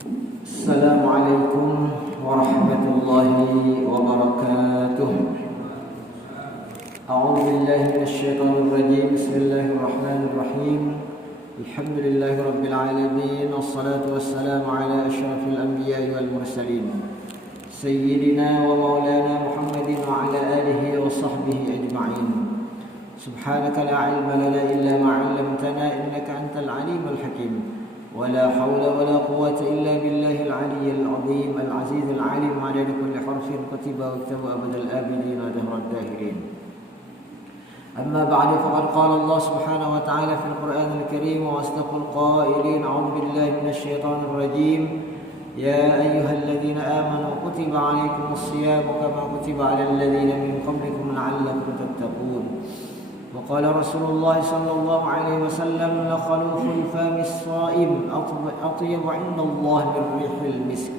Assalamualaikum warahmatullahi wabarakatuh. A'udzu billahi minasyaitonir rajim. Bismillahirrahmanirrahim. Alhamdulillahirabbil alamin. Wassalatu wassalamu ala asyrafil anbiya'i wal mursalin. Sayyidina wa maulana Muhammadin wa ala alihi wa sahbihi ajma'in. Subhanaka la ilma lana illa ma 'allamtana innaka antal alimul hakim. ولا حول ولا قوة إلا بالله العلي العظيم العزيز العليم عدد كل حرف كتب واكتب أبد الآبدين ودهر الداهرين. أما بعد فقد قال الله سبحانه وتعالى في القرآن الكريم وأصدق القائلين أعوذ بالله من الشيطان الرجيم يا أيها الذين آمنوا كتب عليكم الصيام كما كتب على الذين من قبلكم لعلكم تتقون. وقال رسول الله صلى الله عليه وسلم لخلوف الفم الصائم أطيب عند الله من ريح المسك.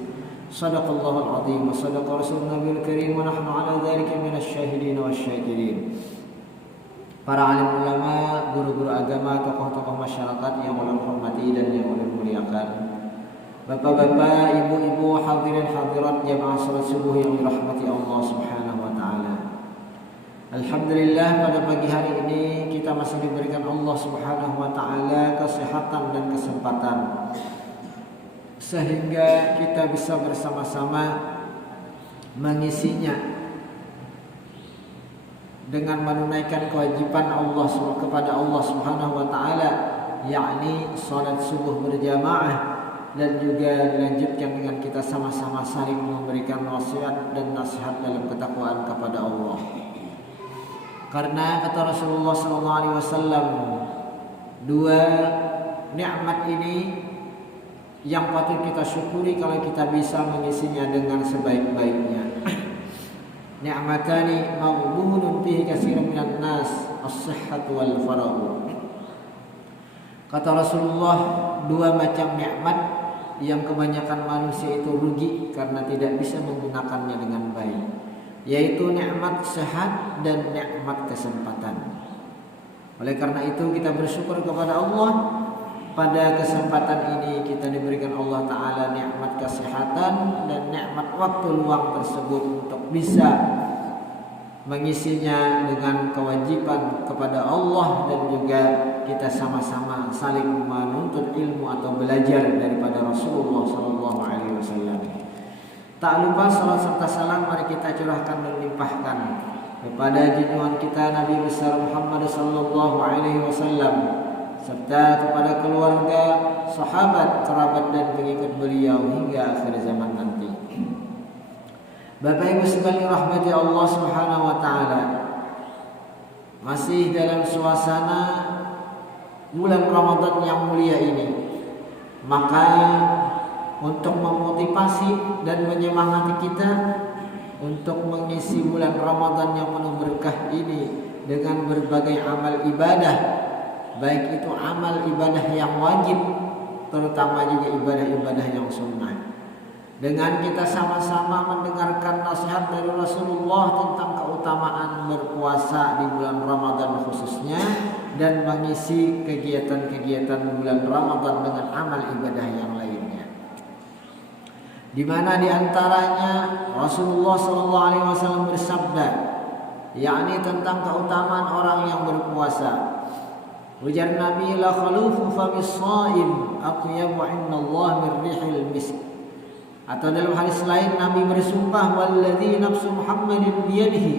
صدق الله العظيم وصدق رسول النبي الكريم ونحن على ذلك من الشاهدين والشاكرين. Para alim ulama, guru-guru agama, tokoh-tokoh masyarakat yang ulun hormati dan yang ulun muliakan, bapak-bapak, ibu-ibu, hadirin hadirat jamaah salat subuh yang dirahmati Allah Subhanahu wa taala. Alhamdulillah pada pagi hari ini kita masih diberikan Allah Subhanahu wa taala kesehatan dan kesempatan sehingga kita bisa bersama-sama mengisinya dengan menunaikan kewajiban Allah kepada Allah Subhanahu wa taala, yakni salat subuh berjamaah, dan juga dilanjutkan dengan kita sama-sama saling memberikan wasiat dan nasihat dalam ketakwaan kepada Allah. Karena kata Rasulullah SAW, dua nikmat ini yang patut kita syukuri kalau kita bisa mengisinya dengan sebaik-baiknya. Ni'matani maghbunun fihi katsirun minan nas, as-sihhatu wal faragh. Kata Rasulullah, dua macam nikmat yang kebanyakan manusia itu rugi karena tidak bisa menggunakannya dengan baik, yaitu nikmat sehat dan nikmat kesempatan. Oleh karena itu kita bersyukur kepada Allah, pada kesempatan ini kita diberikan Allah Ta'ala nikmat kesehatan dan nikmat waktu luang tersebut untuk bisa mengisinya dengan kewajiban kepada Allah, dan juga kita sama-sama saling menuntut ilmu atau belajar daripada Rasulullah SAW. Tak lupa salat serta salam mari kita curahkan dan limpahkan kepada junjungan kita Nabi besar Muhammad sallallahu alaihi wasallam, serta kepada keluarga, sahabat, kerabat dan pengikut beliau hingga akhir zaman nanti. Bapak Ibu sekalian rahmati Allah Subhanahu wa taala, masih dalam suasana bulan Ramadan yang mulia ini, maka untuk memotivasi dan menyemangati kita untuk mengisi bulan Ramadan yang penuh berkah ini dengan berbagai amal ibadah, baik itu amal ibadah yang wajib, terutama juga ibadah-ibadah yang sunnah. Dengan kita sama-sama mendengarkan nasihat dari Rasulullah tentang keutamaan berpuasa di bulan Ramadan khususnya, dan mengisi kegiatan-kegiatan bulan Ramadan dengan amal ibadah yang lainnya, di mana diantaranya Rasulullah SAW bersabda, yakni tentang keutamaan orang yang berpuasa. Ujar Nabi, la khalufu famis shaim atyabu indallah min rihil misk. Atau dalam hadis lain Nabi bersumpah, walladzi nafsu Muhammadin biyadihi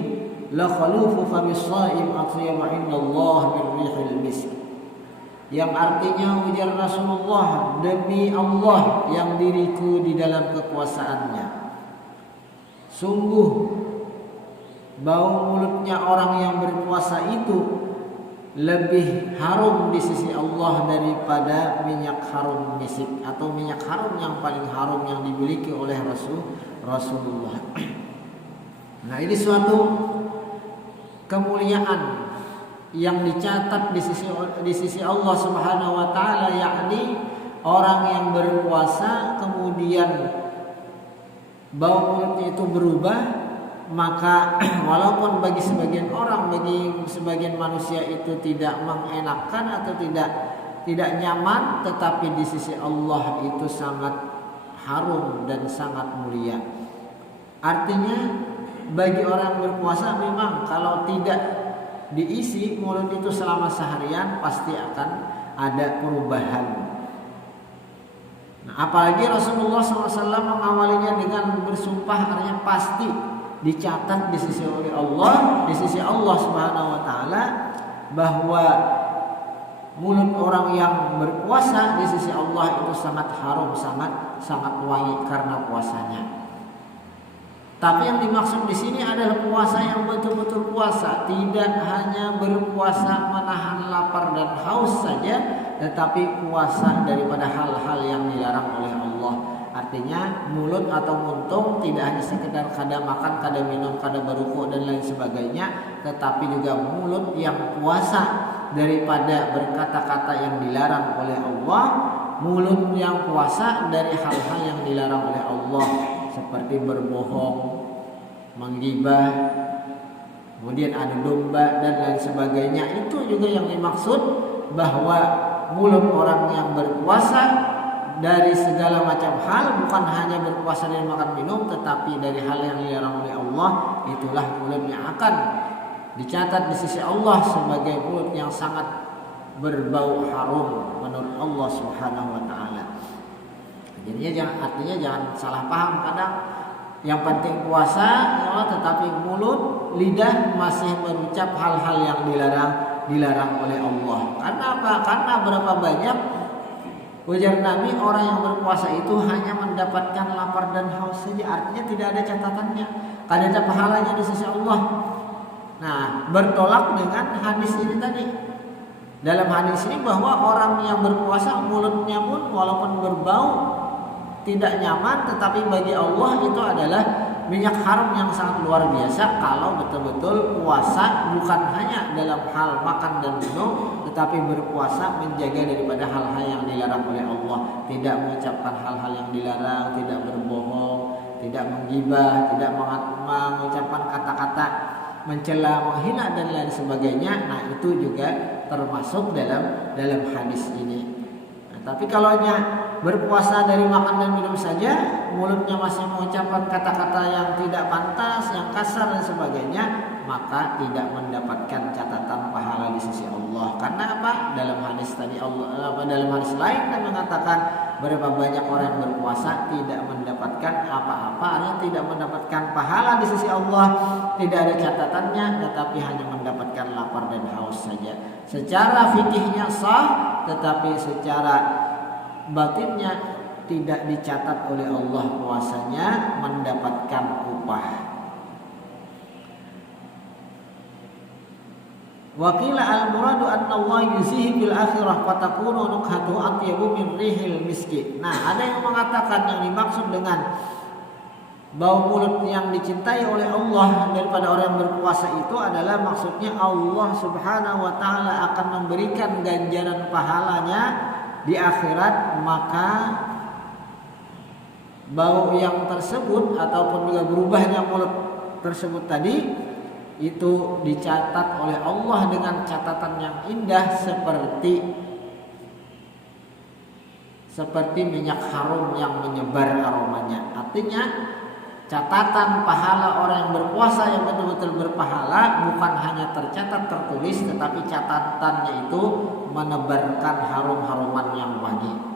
la khalufu famis shaim atyabu indallah min rihil misk. Yang artinya, ujar Rasulullah, demi Allah yang diriku di dalam kekuasaannya, sungguh bau mulutnya orang yang berpuasa itu lebih harum di sisi Allah daripada minyak harum misik, atau minyak harum yang paling harum yang dimiliki oleh Rasulullah. Nah, ini suatu kemuliaan yang dicatat di sisi Allah Subhanahu wa taala, yakni orang yang berpuasa kemudian bau mulutnya itu berubah, maka walaupun bagi sebagian orang, bagi sebagian manusia itu tidak mengenakan atau tidak nyaman, tetapi di sisi Allah itu sangat harum dan sangat mulia. Artinya bagi orang berpuasa memang kalau tidak diisi mulut itu selama seharian pasti akan ada perubahan. Nah, apalagi Rasulullah SAW mengawalinya dengan bersumpah, artinya pasti dicatat di sisi oleh Allah, di sisi Allah Subhanahu wa taala, bahwa mulut orang yang berpuasa di sisi Allah itu sangat harum, sangat wangi karena puasanya. Tapi yang dimaksud di sini adalah puasa yang betul-betul puasa, tidak hanya berpuasa menahan lapar dan haus saja, tetapi puasa daripada hal-hal yang dilarang oleh Allah. Artinya mulut atau muntung tidak hanya sekedar kada makan, kada minum, kada beruku dan lain sebagainya, tetapi juga mulut yang puasa daripada berkata-kata yang dilarang oleh Allah, mulut yang puasa dari hal-hal yang dilarang oleh Allah, seperti berbohong, menggibah, kemudian adu domba dan lain sebagainya. Itu juga yang dimaksud bahwa mulut orang yang berpuasa dari segala macam hal, bukan hanya berpuasa dari makan minum, tetapi dari hal yang dilarang oleh Allah, itulah mulut yang akan dicatat di sisi Allah sebagai mulut yang sangat berbau harum menurut Allah Subhanahu wa taala. Artinya jangan salah paham, kadang yang penting puasa ya, tetapi mulut, lidah masih berucap hal-hal yang dilarang oleh Allah. Karena apa? Karena berapa banyak, ujar Nabi, orang yang berpuasa itu hanya mendapatkan lapar dan haus saja, artinya tidak ada catatannya, tidak ada pahalanya di sisi Allah. Nah, bertolak dengan hadis ini tadi. Dalam hadis ini bahwa orang yang berpuasa mulutnya pun walaupun berbau tidak nyaman, tetapi bagi Allah itu adalah minyak harum yang sangat luar biasa kalau betul-betul puasa bukan hanya dalam hal makan dan minum, tetapi berpuasa menjaga daripada hal-hal yang dilarang oleh Allah, tidak mengucapkan hal-hal yang dilarang, tidak berbohong, tidak menggibah, tidak mengucapkan kata-kata mencela, menghina dan lain sebagainya. Nah, itu juga termasuk dalam hadis ini. Nah, tapi kalau berpuasa dari makan dan minum saja, mulutnya masih mengucapkan kata-kata yang tidak pantas, yang kasar dan sebagainya, maka tidak mendapatkan catatan pahala di sisi Allah. Karena apa? Dalam hadis lain dan mengatakan berapa banyak orang yang berpuasa tidak mendapatkan apa-apa, artinya tidak mendapatkan pahala di sisi Allah, tidak ada catatannya, tetapi hanya mendapatkan lapar dan haus saja. Secara fikihnya sah, tetapi secara batinnya tidak dicatat oleh Allah puasanya mendapatkan upah. Wakila al-muradu anna Allah yuzihi bil akhirah fatakunu nukhatu atyabu min rihil miski. Nah, ada yang mengatakan yang dimaksud dengan bau mulut yang dicintai oleh Allah daripada orang yang berpuasa itu adalah maksudnya Allah Subhanahu wa taala akan memberikan ganjaran pahalanya di akhirat, maka bau yang tersebut ataupun juga berubahnya mulut tersebut tadi itu dicatat oleh Allah dengan catatan yang indah seperti minyak harum yang menyebar aromanya. Artinya catatan pahala orang yang berpuasa yang betul-betul berpahala bukan hanya tercatat tertulis, tetapi catatannya itu menebarkan harum-haruman yang wangi.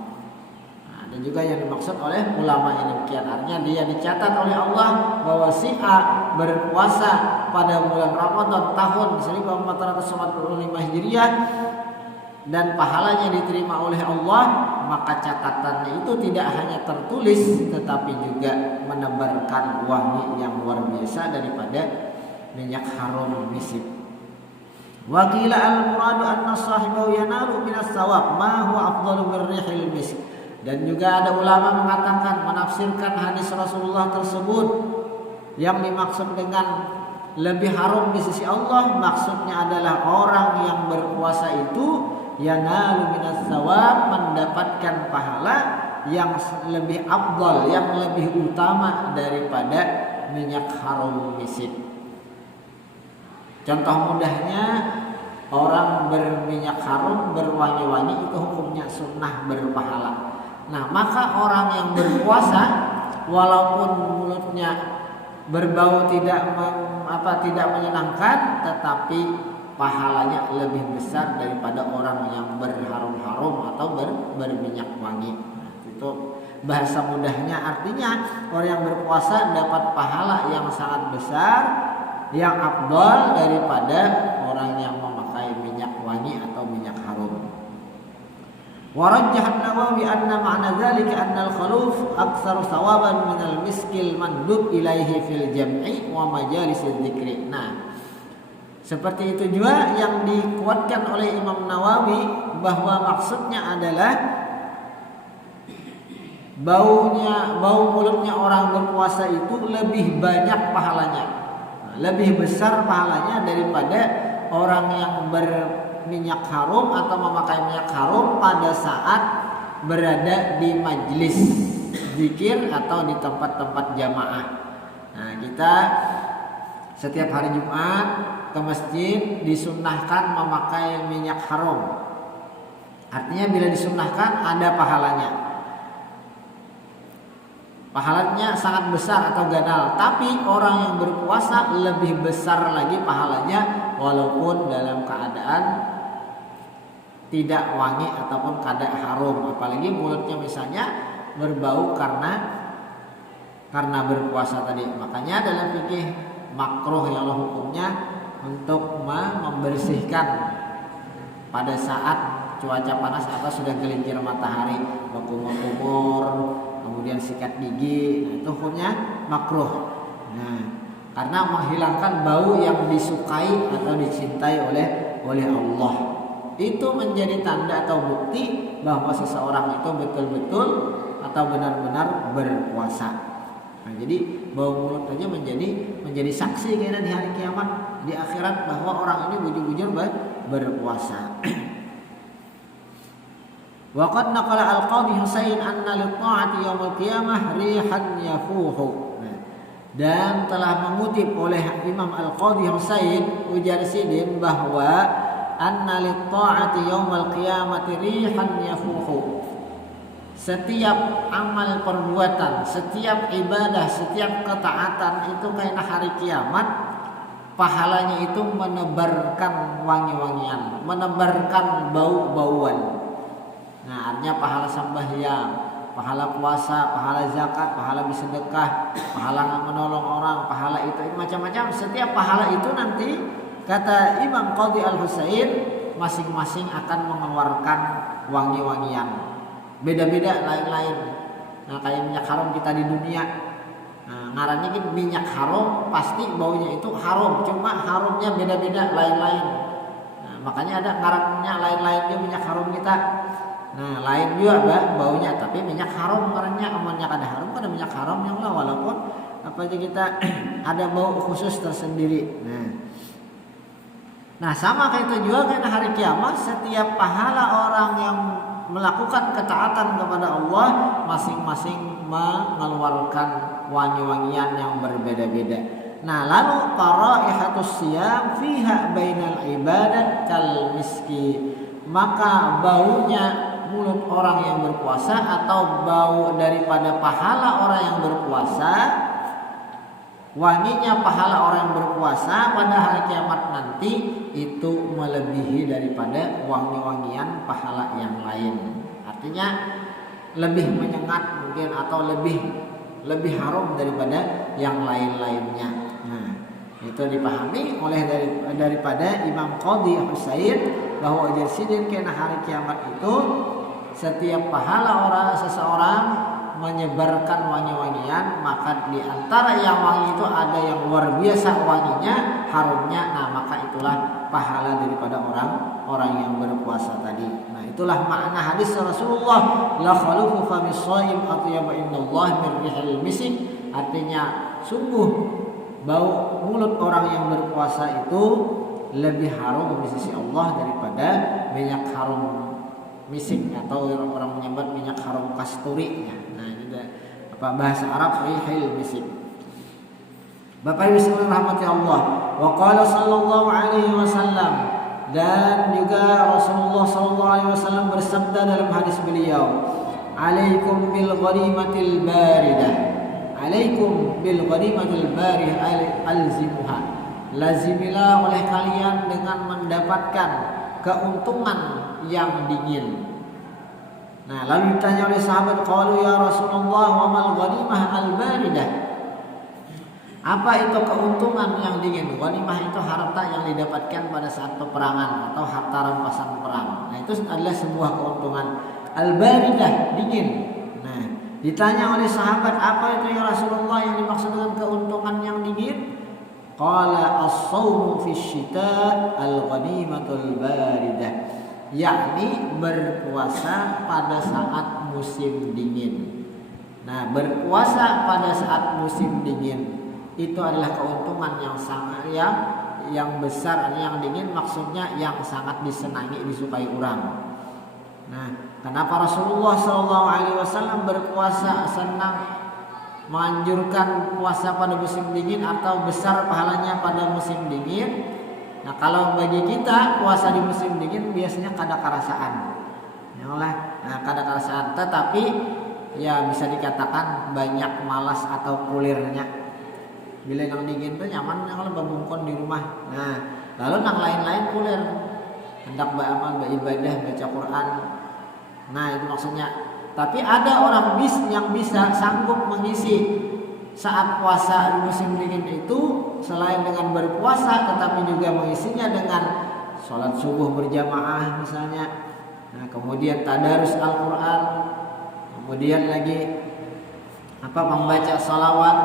Dan juga yang dimaksud oleh ulama ini demikian, artinya dia dicatat oleh Allah bahwa si A berpuasa pada bulan Ramadan tahun 1445 Hijriah dan pahalanya diterima oleh Allah, maka catatannya itu tidak hanya tertulis tetapi juga menebarkan wangi yang luar biasa daripada minyak harum misik. Wa qila al-muradu anna sahibahu yanalu minas sawab ma huwa afdalu min rihil misk. Dan juga ada ulama mengatakan menafsirkan hadis Rasulullah tersebut yang dimaksud dengan lebih harum di sisi Allah, maksudnya adalah orang yang berpuasa itu yanalu minas sawab, mendapatkan pahala yang lebih afdal, yang lebih utama daripada minyak harum misik. Contoh mudahnya, orang berminyak harum berwangi-wangi itu hukumnya sunnah berpahala. Nah, maka orang yang berpuasa walaupun mulutnya berbau tidak menyenangkan, tetapi pahalanya lebih besar daripada orang yang berharum-harum atau berminyak wangi. Nah, itu bahasa mudahnya, artinya orang yang berpuasa dapat pahala yang sangat besar, yang afdal daripada orang yang memakai minyak wangi atau minyak harum. Warajjah an-Nawawi anna ma'na dzalika anna al-khuluf aktsaru thawaban min al-miskil mandub ilaihi fil jam'i wa majalisidz dzikri. Nah, seperti itu juga yang dikuatkan oleh Imam Nawawi bahwa maksudnya adalah bau mulutnya orang berpuasa itu lebih banyak pahalanya, lebih besar pahalanya daripada orang yang berminyak harum atau memakai minyak harum pada saat berada di majlis zikir atau di tempat-tempat jamaah. Nah, kita setiap hari Jumat ke masjid disunnahkan memakai minyak harum. Artinya bila disunnahkan ada pahalanya. Pahalanya sangat besar atau ganal. Tapi orang yang berpuasa lebih besar lagi pahalanya walaupun dalam keadaan tidak wangi ataupun kada harum. Apalagi mulutnya misalnya berbau karena berpuasa tadi. Makanya dalam fikih makruh yang hukumnya untuk membersihkan pada saat cuaca panas atau sudah gelincir matahari, berkumur-kumur, kemudian sikat gigi, nah, itu hukumnya makruh. Nah, karena menghilangkan bau yang disukai atau dicintai oleh Allah. Itu menjadi tanda atau bukti bahwa seseorang itu betul-betul atau benar-benar berpuasa. Nah, jadi bau mulut aja menjadi saksi kayaknya di hari kiamat, di akhirat, bahwa orang ini bujur-bujur berpuasa. Wa qad naqala al-Qadhi Husain anna lit-ta'ati yaumil qiyamah rihan yafuhu. Dan telah mengutip oleh Imam Al-Qadhi Husain ujar Sidin bahwa anna lit-ta'ati yaumil qiyamati rihan yafuhu. Setiap amal perbuatan, setiap ibadah, setiap ketaatan itu karena hari kiamat pahalanya itu menebarkan wangi-wangian, menebarkan bau-bauan. Nah, artinya pahala sembahyang, pahala puasa, pahala zakat, pahala bersedekah, pahala menolong orang, pahala itu macam-macam. Setiap pahala itu nanti kata Imam Qadhi Al-Husain masing-masing akan mengeluarkan wangi-wangian. Beda-beda lain-lain. Nah, kayak minyak harum kita di dunia. Nah, ngarannya kan minyak harum, pasti baunya itu harum, cuma harumnya beda-beda lain-lain. Nah, makanya ada ngarannya lain-lainnya minyak harum kita. Nah, lain juga baunya, tapi minyak harum ngarannya, amannya ada harum, ada minyak harum yang lah, walaupun apa aja kita ada bau khusus tersendiri. Nah, sama kayak itu juga karena hari kiamat setiap pahala orang yang melakukan ketaatan kepada Allah masing-masing mengeluarkan wangi-wangian yang berbeda-beda. Nah, lalu raihatus siyam fiha bainal ibadat kal miski. Maka baunya mulut orang yang berpuasa atau bau daripada pahala orang yang berpuasa, wanginya pahala orang yang berpuasa pada hari kiamat nanti itu melebihi daripada wangi-wangian pahala yang lain. Artinya lebih menyengat mungkin atau lebih harum daripada yang lain-lainnya. Nah, itu dipahami oleh daripada Imam Qadhi Husain bahwa Sidin kena hari kiamat itu setiap pahala seseorang menyebarkan wangi-wangian, maka di antara yang wangi itu ada yang luar biasa wanginya, harumnya. Nah, maka itulah pahala daripada orang yang berpuasa tadi. Nah, itulah makna hadis Rasulullah, la khalufu famis shaim atyabu innallahi min rihil misk. Artinya sungguh bau mulut orang yang berpuasa itu lebih harum di sisi Allah daripada minyak harum misik atau orang menyebut minyak harum kasturi. Nah, ini apa bahasa Arab rihil misik. Bapak Ibu sekalian rahmati Allah. Wa qala sallallahu alaihi wasallam, dan juga Rasulullah sallallahu alaihi wasallam bersabda dalam hadis beliau, alaikum bil ghanimatil baridah. Alaikum bil ghanimatil baridah alzimuha. Lazimilah oleh kalian dengan mendapatkan keuntungan yang dingin. Nah, lalu ditanya oleh sahabat, qalu ya Rasulullah wa mal ghanimah al baridah. Apa itu keuntungan yang dingin? Ghanimah itu harta yang didapatkan pada saat peperangan atau harta rampasan perang. Nah, itu adalah sebuah keuntungan. Al baridah, dingin. Nah, ditanya oleh sahabat, apa itu ya Rasulullah yang dimaksud dengan keuntungan yang dingin? Qala as-sawmu fi syita al-ghanimatul baridah, yakni berpuasa pada saat musim dingin. Nah, berpuasa pada saat musim dingin itu adalah keuntungan yang sangat yang besar. Yang dingin maksudnya yang sangat disenangi, disukai orang. Nah, kenapa Rasulullah SAW berpuasa, senang menganjurkan puasa pada musim dingin atau besar pahalanya pada musim dingin? Nah, kalau bagi kita puasa di musim dingin biasanya kada karasaan, kada karasaan. Tetapi ya bisa dikatakan banyak malas atau kulirnya. Bila yang dingin tuh nyaman kalau babungkon di rumah. Nah, lalu yang lain-lain kulir, hendak beramal, beribadah, baca Quran. Nah, itu maksudnya. Tapi ada orang yang bisa sanggup mengisi saat puasa di musim dingin itu selain dengan berpuasa, tetapi juga mengisinya dengan sholat subuh berjamaah misalnya. Nah, kemudian tadarus Al-Quran, kemudian lagi membaca salawat,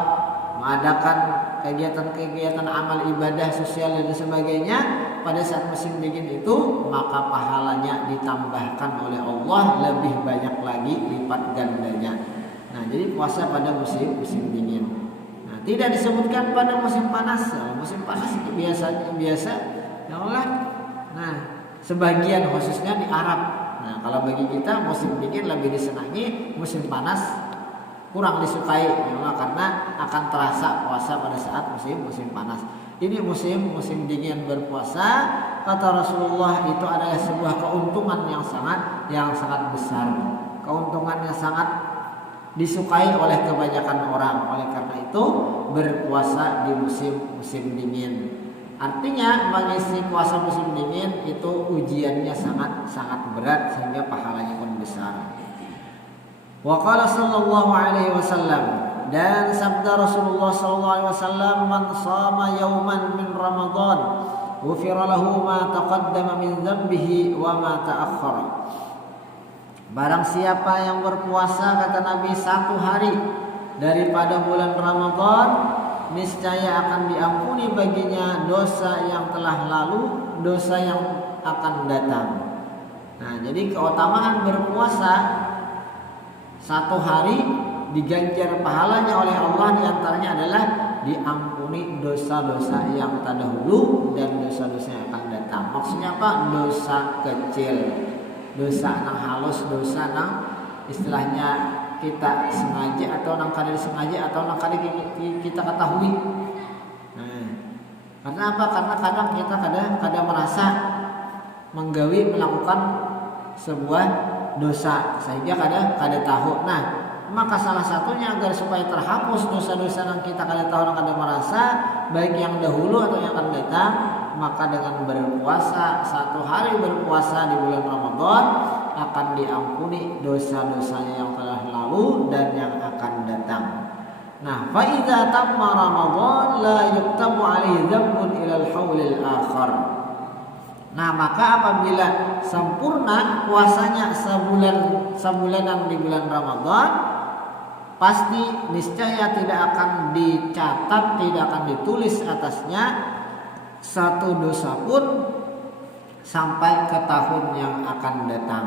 mengadakan kegiatan-kegiatan amal ibadah sosial dan sebagainya pada saat musim dingin itu, maka pahalanya ditambahkan oleh Allah lebih banyak lagi lipat gandanya. Nah, jadi puasa pada musim dingin. Nah, tidak disebutkan pada musim panas. Musim panas itu biasa ya Allah. Nah, sebagian khususnya di Arab. Nah, kalau bagi kita musim dingin lebih disenangi, musim panas kurang disukai ya Allah, karena akan terasa puasa pada saat musim panas. Ini musim dingin berpuasa, kata Rasulullah, itu adalah sebuah keuntungan yang sangat besar. Keuntungan yang sangat disukai oleh kebanyakan orang. Oleh karena itu berpuasa di musim dingin. Artinya mengisi puasa musim dingin itu ujiannya sangat berat sehingga pahalanya pun besar. Wa qala sallallahu alaihi wasallam, dan sabda Rasulullah sallallahu alaihi wasallam, man shama yawman min Ramadan ghufira lahu ma taqaddama min dhanbihi wa ma ta'akhkhara. Barang siapa yang berpuasa, kata Nabi, satu hari daripada bulan Ramadan, niscaya akan diampuni baginya dosa yang telah lalu, dosa yang akan datang. Nah, jadi keutamaan berpuasa satu hari diganjar pahalanya oleh Allah, diantaranya adalah diampuni dosa-dosa yang terdahulu dan dosa-dosa yang akan datang. Maksudnya apa? Dosa kecil, dosa nang halus, dosa nang istilahnya kita sengaja atau nang kada disengaja atau nang kada kita ketahui. Nah, karena apa? Karena kadang kita kada merasa melakukan sebuah dosa sehingga kada tahu. Nah, maka salah satunya agar supaya terhapus dosa-dosa yang kita kada tahu dan kada merasa, baik yang dahulu atau yang akan datang, maka dengan berpuasa, satu hari berpuasa di bulan Ramadan akan diampuni dosa-dosanya yang telah lalu dan yang akan datang. Nah, fa idza tamma Ramadan la yuktabu alaihi dzambun ila al-haulil akhar. Nah, maka apabila sempurna puasanya sebulanan di bulan Ramadan, pasti niscaya tidak akan dicatat, tidak akan ditulis atasnya satu dosa pun sampai ke tahun yang akan datang.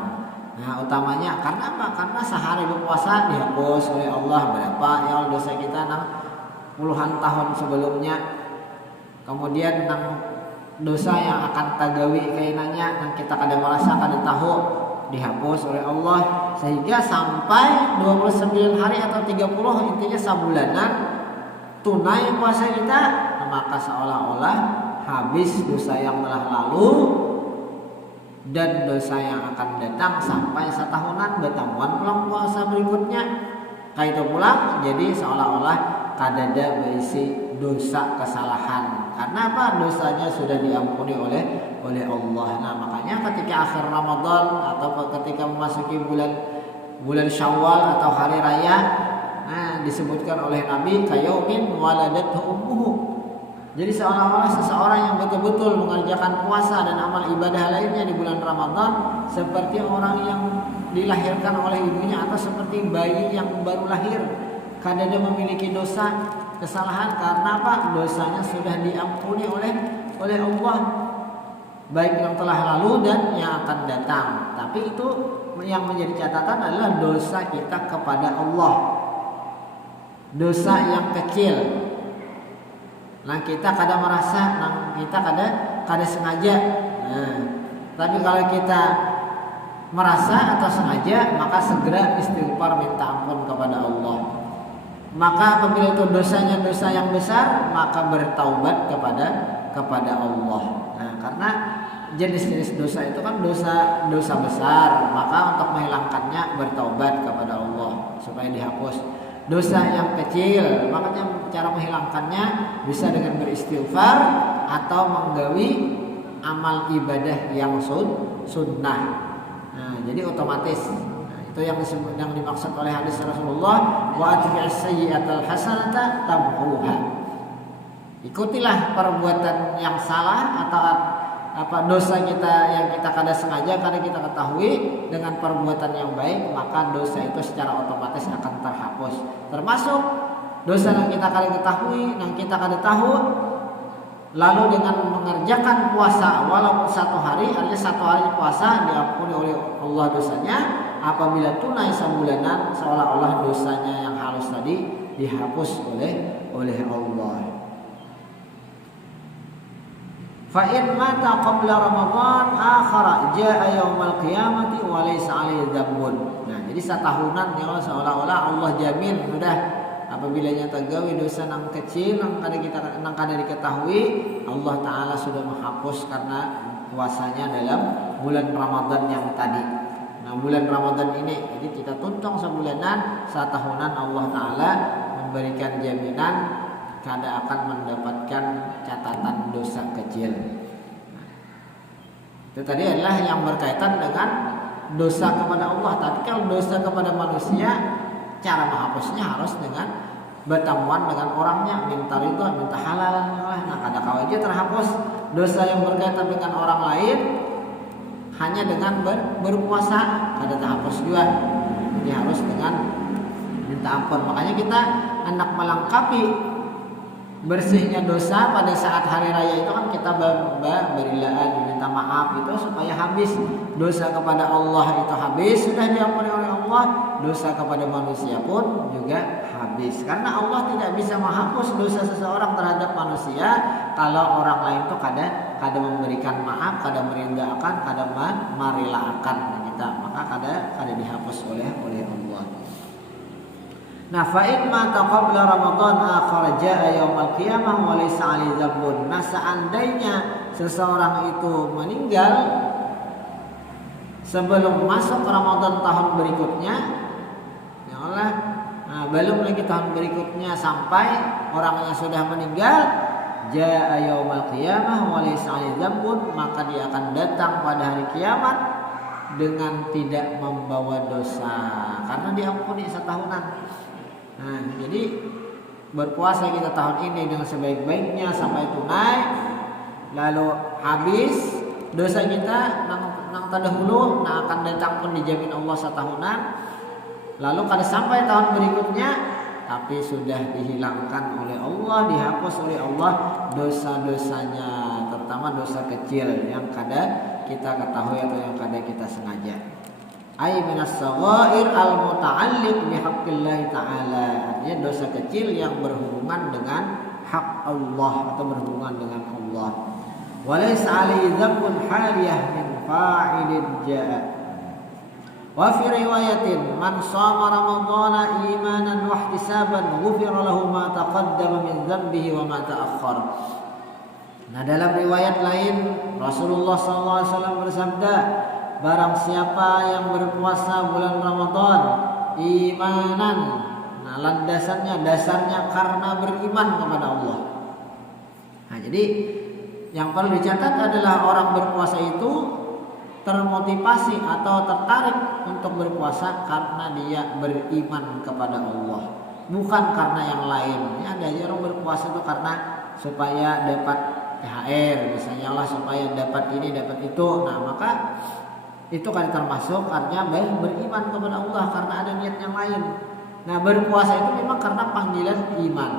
Nah, utamanya karena apa? Karena sehari berpuasa dihapus oleh Allah berapa ya dosa kita puluhan tahun sebelumnya. Kemudian dosa yang akan tagawi kainannya yang kita kada merasa, kada tahu, dihapus oleh Allah, sehingga sampai 29 hari atau 30, intinya sabulanan tunai puasa kita, maka seolah-olah habis dosa yang telah lalu dan dosa yang akan datang sampai setahunan betamuan pulang puasa berikutnya. Kaitu pula jadi seolah-olah kadada berisi dosa kesalahan. Karena apa? Dosanya sudah diampuni oleh Allah. Nah, makanya ketika akhir Ramadan atau ketika memasuki bulan Syawal atau hari raya, nah disebutkan oleh Nabi kayaumin waladathu ummuhu. Jadi seolah-olah seseorang yang betul-betul mengerjakan puasa dan amal ibadah lainnya di bulan Ramadan seperti orang yang dilahirkan oleh ibunya atau seperti bayi yang baru lahir. Kadang memiliki dosa kesalahan karena apa? Dosanya sudah diampuni oleh Allah, baik yang telah lalu dan yang akan datang. Tapi itu yang menjadi catatan adalah dosa kita kepada Allah, dosa yang kecil. Nah kita kadang merasa, kita kadang sengaja. Nah, tapi kalau kita merasa atau sengaja, maka segera istighfar minta ampun kepada Allah. Maka apabila itu dosanya dosa yang besar, maka bertaubat kepada Allah. Nah, karena jenis-jenis dosa itu kan dosa besar, maka untuk menghilangkannya bertaubat kepada Allah supaya dihapus. Dosa yang kecil, makanya cara menghilangkannya bisa dengan beristighfar atau menggawi amal ibadah yang sunnah. Nah, jadi otomatis. Nah, itu yang dimaksud oleh hadis Rasulullah, wa atbi'is sayyi'atal hasanata tamhuha. Ikutilah perbuatan yang salah atau dosa kita yang kita kada sengaja karena kita ketahui dengan perbuatan yang baik, maka dosa itu secara otomatis akan terhapus. Termasuk dosa yang kita kada ketahui, yang kita kada tahu, lalu dengan mengerjakan puasa walaupun 1 hari, artinya 1 hari puasa diampuni oleh Allah dosanya. Apabila tunai sebulanan, seolah-olah dosanya yang halus tadi dihapus oleh Allah. Fa'in mata qabla Ramadan akhara jaa yaumal qiyamati wa laysa alaihi dzambun. Nah, jadi setahunan ya seolah-olah Allah jamin sudah apabila nyata gawe dosa nang kecil nang kada diketahui, Allah taala sudah menghapus karena puasanya dalam bulan Ramadan yang tadi. Nah, bulan Ramadan ini jadi kita tuntung sebulanan, setahunan Allah taala memberikan jaminan kada akan mendapatkan catatan dosa kecil. Itu tadi adalah yang berkaitan dengan dosa kepada Allah. Tapi kalau dosa kepada manusia, cara menghapusnya harus dengan bertemuan dengan orangnya, minta ridho, minta halal. Nah, kada kau aja terhapus dosa yang berkaitan dengan orang lain hanya dengan berpuasa, kada terhapus juga. Jadi harus dengan minta ampun. Makanya kita hendak melengkapi bersihnya dosa pada saat hari raya itu kan kita berilaan minta maaf itu supaya habis dosa kepada Allah itu habis sudah diampuni oleh Allah, dosa kepada manusia pun juga habis karena Allah tidak bisa menghapus dosa seseorang terhadap manusia kalau orang lain itu kada memberikan maaf, kada merendahkan, kada merelakan kita, maka kada dihapus oleh Allah. Nah, fa'in mata qabla Ramadan akhar jaa yaumal qiyamah wa laysa 'alaihi dzambun. Nah, seandainya seseorang itu meninggal sebelum masuk Ramadan tahun berikutnya, ya Allah, nah, belum lagi tahun berikutnya sampai orangnya sudah meninggal, jaa yaumal qiyamah wa laysa 'alaihi dzambun, maka dia akan datang pada hari kiamat dengan tidak membawa dosa karena diampuni setahunan. Nah, jadi berpuasa kita tahun ini dengan sebaik-baiknya sampai tunai, lalu habis dosa kita nang terdahulu, nah akan datang pun dijamin Allah setahunan. Lalu kada sampai tahun berikutnya, tapi sudah dihilangkan oleh Allah, dihapus oleh Allah dosa-dosanya, terutama dosa kecil yang kada kita ketahui atau yang kada kita sengaja. Ai minas saghair al-muta'alliq bi haqqillah ta'ala. Artinya dosa kecil yang berhubungan dengan hak Allah atau berhubungan dengan Allah. Wa laysa 'alaihi dzambun haliyah min fa'ilin ja'a. Wa fi riwayatin man shama ramadhana imanan wa ihtisaban ghufira lahu ma taqaddama min dhanbihi wa ma ta'akhkhara. Nah, dalam riwayat lain Rasulullah SAW bersabda, barang siapa yang berpuasa bulan Ramadan imanan, nah dasarnya karena beriman kepada Allah. Nah, jadi yang perlu dicatat adalah orang berpuasa itu termotivasi atau tertarik untuk berpuasa karena dia beriman kepada Allah, bukan karena yang lain. Ya, ada orang berpuasa itu karena supaya dapat THR misalnya lah, supaya dapat ini dapat itu. Nah, maka itu kan termasuk karena beriman kepada Allah, karena ada niat yang lain. Nah, berpuasa itu memang karena panggilan iman.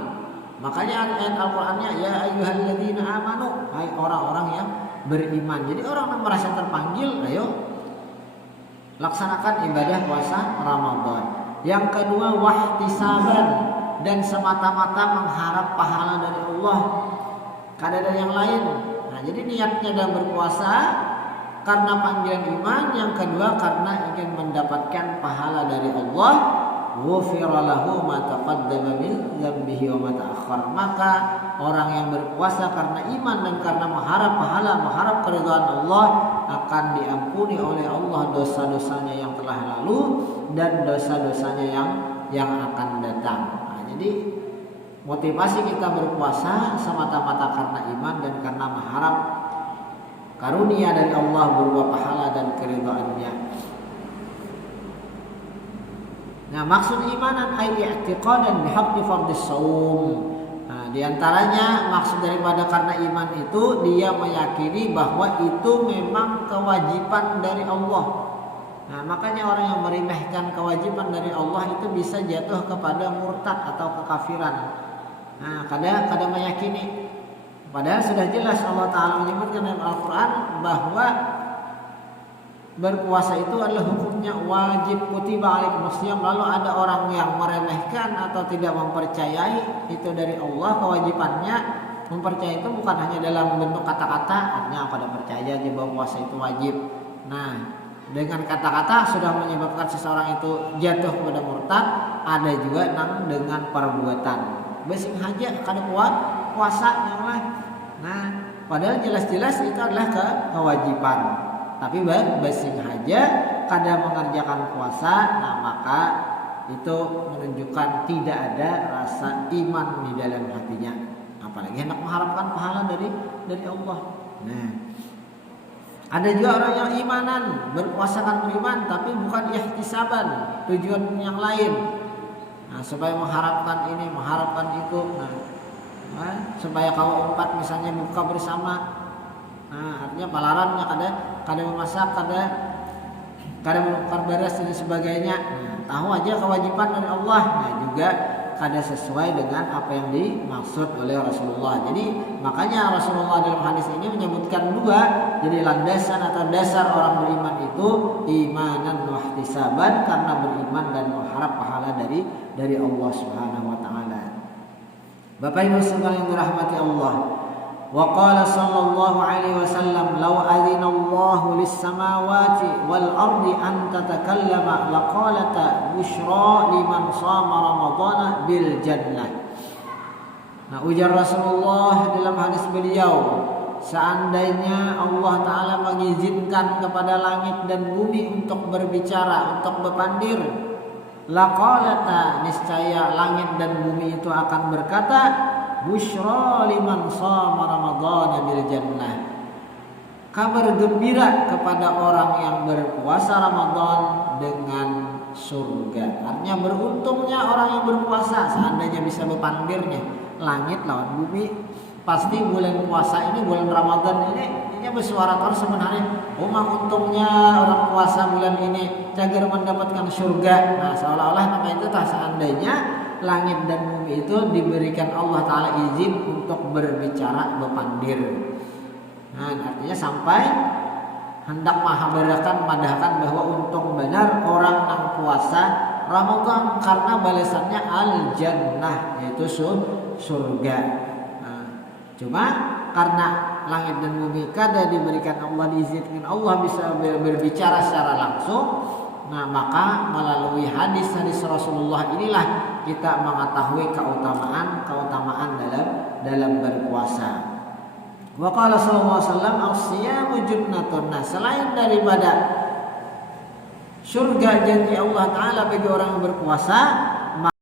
Makanya ayat Al-Qur'annya ya ayyuhalladzina amanu, hai orang-orang yang beriman. Jadi orang yang merasa terpanggil, ayo laksanakan ibadah puasa Ramadan. Yang kedua, wahtisaban, dan semata-mata mengharap pahala dari Allah, kada ada yang lain. Nah, jadi niatnya dalam berpuasa karena panggilan iman, yang kedua karena ingin mendapatkan pahala dari Allah. Ghufira lahu ma taqaddama min dzambihi wa ma ta'akhkhar. Maka orang yang berpuasa karena iman dan karena mengharap pahala, mengharap keridhaan Allah, akan diampuni oleh Allah dosa-dosanya yang telah lalu dan dosa-dosanya yang akan datang. Nah, jadi motivasi kita berpuasa semata-mata karena iman dan karena mengharap karunia dari Allah berupa pahala dan keridhaannya. Nah, maksud imanan ay i'tiqadan bihaqqi fardhis shaum. Nah, di antaranya maksud daripada karena iman itu dia meyakini bahwa itu memang kewajiban dari Allah. Nah, makanya orang yang meremehkan kewajiban dari Allah itu bisa jatuh kepada murtad atau kekafiran. Nah, kada meyakini. Padahal sudah jelas Allah Ta'ala menyebutkan dalam Al-Quran bahwa berpuasa itu adalah hukumnya wajib, kutiba alaikumus syiyam. Lalu ada orang yang meremehkan atau tidak mempercayai itu dari Allah kewajibannya. Mempercayai itu bukan hanya dalam bentuk kata-kata, artinya pada percaya aja bahwa puasa itu wajib. Nah, dengan kata-kata sudah menyebabkan seseorang itu jatuh kepada murtad. Ada juga dengan perbuatan. Besing haja kada kuat puasa yang lain. Nah, padahal jelas-jelas itu adalah kewajiban. Tapi basing haja kada mengerjakan puasa, nah maka itu menunjukkan tidak ada rasa iman di dalam hatinya. Apalagi hendak mengharapkan pahala dari Allah. Nah, ada juga orang yang imanan, berpuasa kan beriman, tapi bukan ihtisaban, tujuan yang lain. Nah, supaya mengharapkan ini, mengharapkan itu. Nah, supaya kalau empat misalnya buka bersama. Nah, artinya palarannya kada memasak, kada menukar beras dan sebagainya. Nah, tahu aja kewajiban dari Allah. Nah, juga kada sesuai dengan apa yang dimaksud oleh Rasulullah. Jadi makanya Rasulullah dalam hadis ini menyebutkan dua. Jadi landasan atau dasar orang beriman itu imanan wa ihtisaban, karena beriman dan mengharap pahala dari Allah Subhanahu wa taala. Bapak Ibu sekalian yang dirahmati Allah, wa qala sallallahu alaihi wasallam law adina Allahu lis-samawati wal ardi an tatakallama laqalata busyra liman shama ramadhana bil jannah. Nah, ujar Rasulullah dalam hadis beliau, seandainya Allah Ta'ala mengizinkan kepada langit dan bumi untuk berbicara, untuk berpandir, laqalata, niscaya langit dan bumi itu akan berkata, busyra liman shama ramadhana bil jannah, kabar gembira kepada orang yang berpuasa Ramadan dengan surga. Artinya beruntungnya orang yang berpuasa seandainya bisa berpandirnya langit lawan bumi. Pasti bulan puasa ini, bulan Ramadan ini bersuara terus sebenarnya. Untungnya orang puasa bulan ini cagar mendapatkan surga. Nah, seolah-olah maka itu seandainya langit dan bumi itu diberikan Allah Ta'ala izin untuk berbicara, berpandir. Nah, artinya sampai hendak madahkan bahwa untung benar orang yang puasa Ramadan karena balasannya al-jannah, yaitu surga. Nah, cuma karena langit dan bumi kada diberikan Allah, diizinkan Allah bisa berbicara secara langsung. Nah, maka melalui hadis-hadis Rasulullah inilah kita mengetahui keutamaan dalam berpuasa. Wa qala sallallahu alaihi wasallam as-siyamu junnatun. Nah, selain daripada surga janji Allah taala bagi orang yang berpuasa,